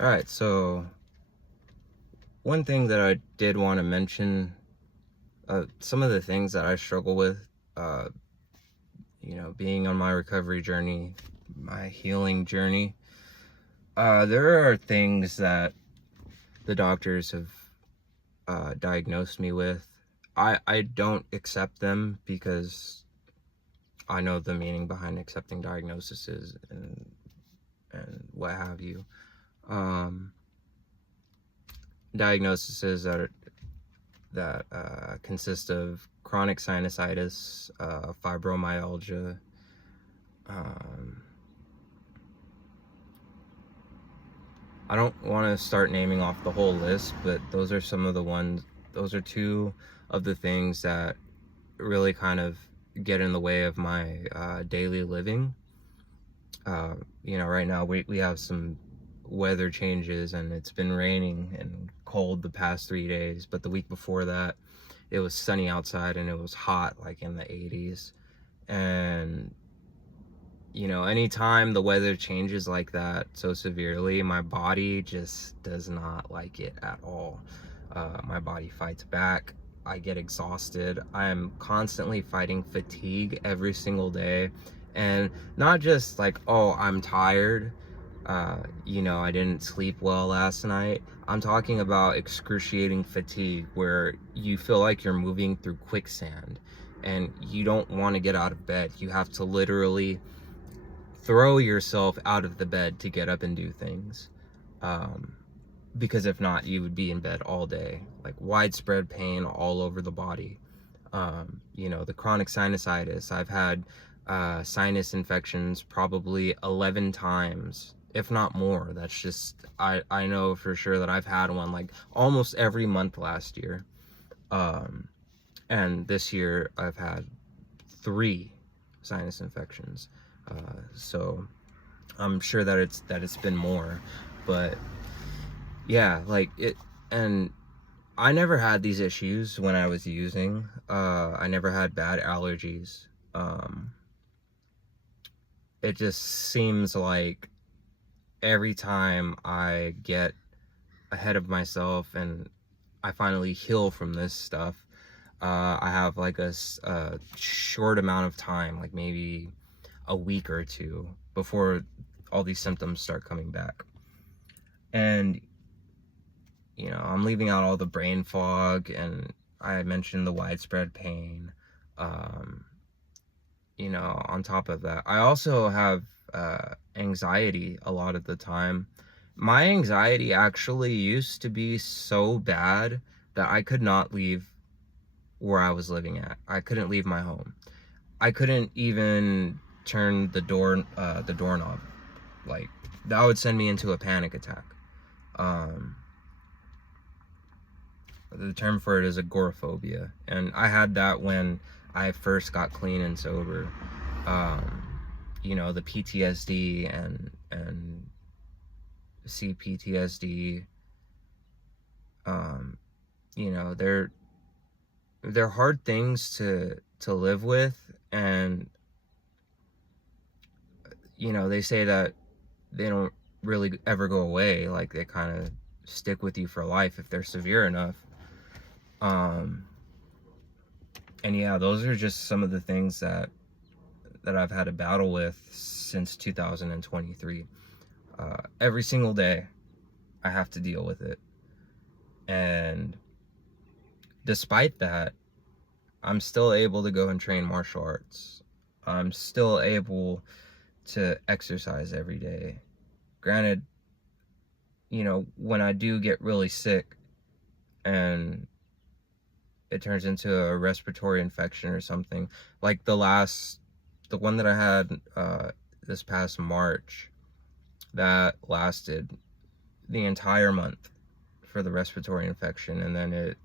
All right, so one thing that I did want to mention, some of the things that I struggle with, uh, being on my recovery journey, my healing journey, there are things that the doctors have diagnosed me with. I don't accept them because I know the meaning behind accepting diagnoses and what have you. Um, Diagnoses that consist of chronic sinusitis, fibromyalgia. Um, I don't want to start naming off the whole list, but those are some of the ones. Those are two of the things that really kind of get in the way of my daily living. Right now we have some weather changes and it's been raining and cold the past 3 days, but the week before that it was sunny outside and it was hot, like in the 80s. And anytime the weather changes like that so severely, my body just does not like it at all. My body fights back. I get exhausted. I am constantly fighting fatigue every single day. And not just like, oh, I'm tired. I didn't sleep well last night. I'm talking about excruciating fatigue where you feel like you're moving through quicksand and you don't want to get out of bed. You have to literally throw yourself out of the bed to get up and do things. Um, because if not, you would be in bed all day, like widespread pain all over the body. The chronic sinusitis. I've had sinus infections probably 11 times, if not more. That's just, I know for sure that I've had one like almost every month last year. Um, and this year I've had 3 sinus infections. So I'm sure that it's been more, but yeah, like it. And I never had these issues when I was using. I never had bad allergies. Um, it just seems like every time I get ahead of myself and I finally heal from this stuff, I have like a short amount of time, like maybe a week or two before all these symptoms start coming back. And I'm leaving out all the brain fog, and I mentioned the widespread pain. Um, on top of that, I also have anxiety a lot of the time. My anxiety actually used to be so bad that I could not leave where I was living at. I couldn't leave my home. I couldn't even turn the doorknob. Like, that would send me into a panic attack. Um, the term for it is agoraphobia, and I had that when I first got clean and sober. Um, the PTSD and CPTSD. Um, they're hard things to live with, and they say that they don't really ever go away. Like, they kind of stick with you for life if they're severe enough. And yeah, those are just some of the things that I've had a battle with since 2023. Every single day I have to deal with it, and despite that, I'm still able to go and train martial arts. I'm still able to exercise every day. Granted, when I do get really sick and it turns into a respiratory infection or something, like the one that I had this past March, that lasted the entire month for the respiratory infection, and then it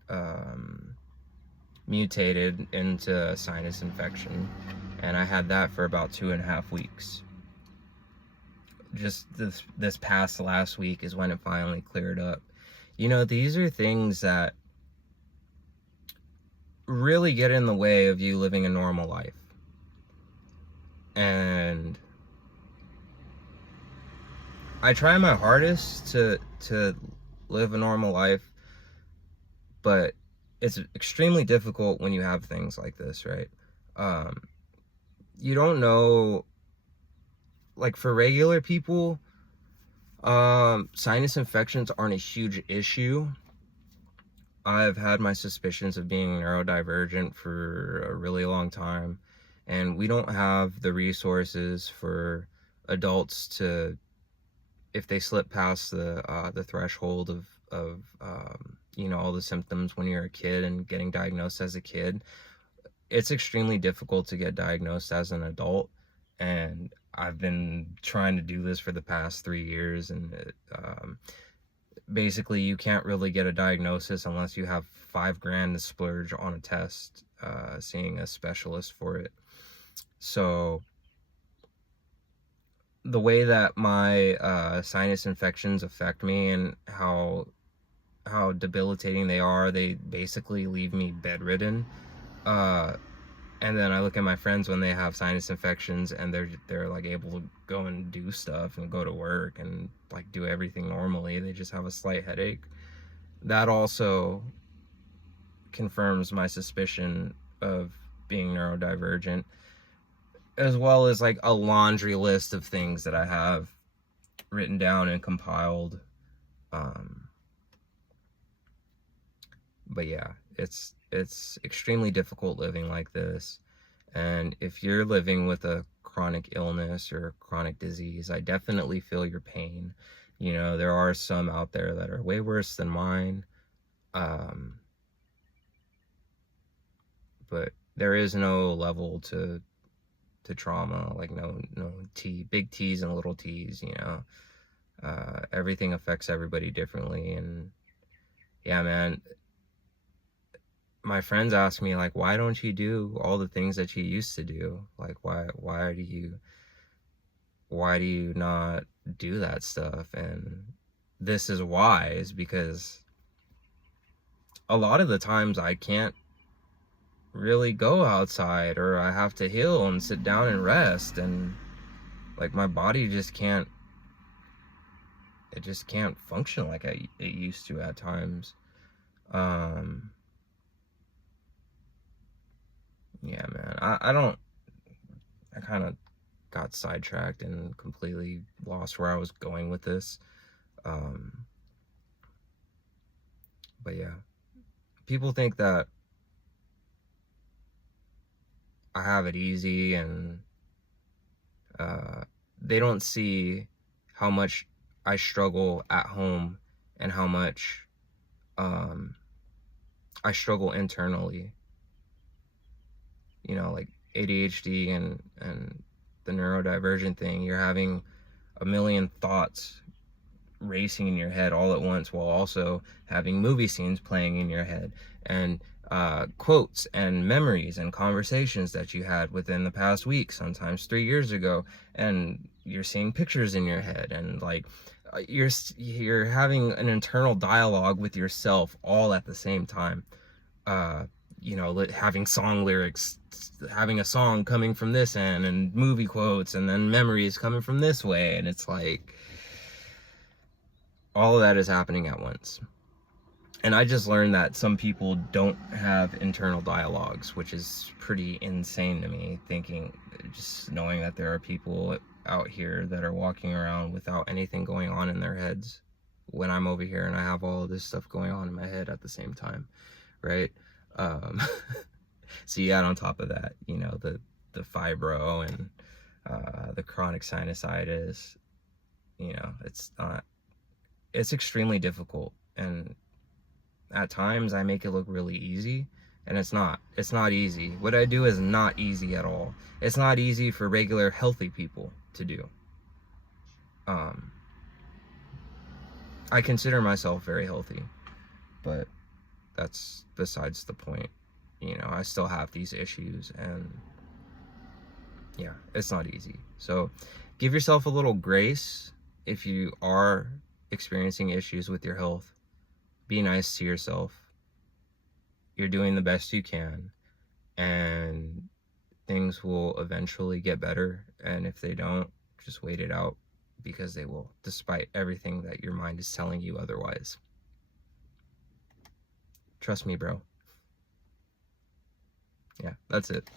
mutated into a sinus infection, and I had that for about 2.5 weeks. Just this past last week is when it finally cleared up. These are things that really get in the way of you living a normal life. And I try my hardest to live a normal life, but it's extremely difficult when you have things like this, right? Um, you don't know, like for regular people, sinus infections aren't a huge issue. I've had my suspicions of being neurodivergent for a really long time, and we don't have the resources for adults to, if they slip past the threshold of you know, all the symptoms when you're a kid and getting diagnosed as a kid. It's extremely difficult to get diagnosed as an adult, and I've been trying to do this for the past 3 years, and basically you can't really get a diagnosis unless you have $5,000 to splurge on a test, seeing a specialist for it. So the way that my sinus infections affect me and how debilitating they are, they basically leave me bedridden. And then I look at my friends when they have sinus infections and they're like able to go and do stuff and go to work and like do everything normally. They just have a slight headache. That also confirms my suspicion of being neurodivergent, as well as like a laundry list of things that I have written down and compiled. But yeah, it's extremely difficult living like this. And if you're living with a chronic illness or chronic disease, I definitely feel your pain. You know, there are some out there that are way worse than mine. Um, but there is no level to trauma, like no big T's and little T's, you know. Everything affects everybody differently. And yeah, man, my friends ask me like, why don't you do all the things that you used to do? Like, why do you not do that stuff? And this is why, is because a lot of the times I can't really go outside, or I have to heal and sit down and rest, and like my body just can't, it just can't function like it used to at times. Yeah, man, I kind of got sidetracked and completely lost where I was going with this. Um, but yeah, people think that I have it easy, and they don't see how much I struggle at home and how much I struggle internally. You know, like ADHD and the neurodivergent thing, you're having a million thoughts racing in your head all at once, while also having movie scenes playing in your head, and quotes and memories and conversations that you had within the past week, sometimes 3 years ago, and you're seeing pictures in your head, and like you're having an internal dialogue with yourself all at the same time. uh you know, having song lyrics, having a song coming from this end, and movie quotes, and then memories coming from this way, and it's like all of that is happening at once. And I just learned that some people don't have internal dialogues, which is pretty insane to me, thinking, just knowing that there are people out here that are walking around without anything going on in their heads, when I'm over here and I have all of this stuff going on in my head at the same time, right? um so you add on top of that, you know, the fibro and the chronic sinusitis. You know, it's extremely difficult, and at times I make it look really easy, and it's not easy. What I do is not easy at all. It's not easy for regular healthy people to do. um I consider myself very healthy, but that's besides the point. You know, I still have these issues, and yeah, it's not easy. So give yourself a little grace. If you are experiencing issues with your health, be nice to yourself. You're doing the best you can, and things will eventually get better. And if they don't, just wait it out. because they will, despite everything that your mind is telling you otherwise. Trust me, bro. Yeah, that's it.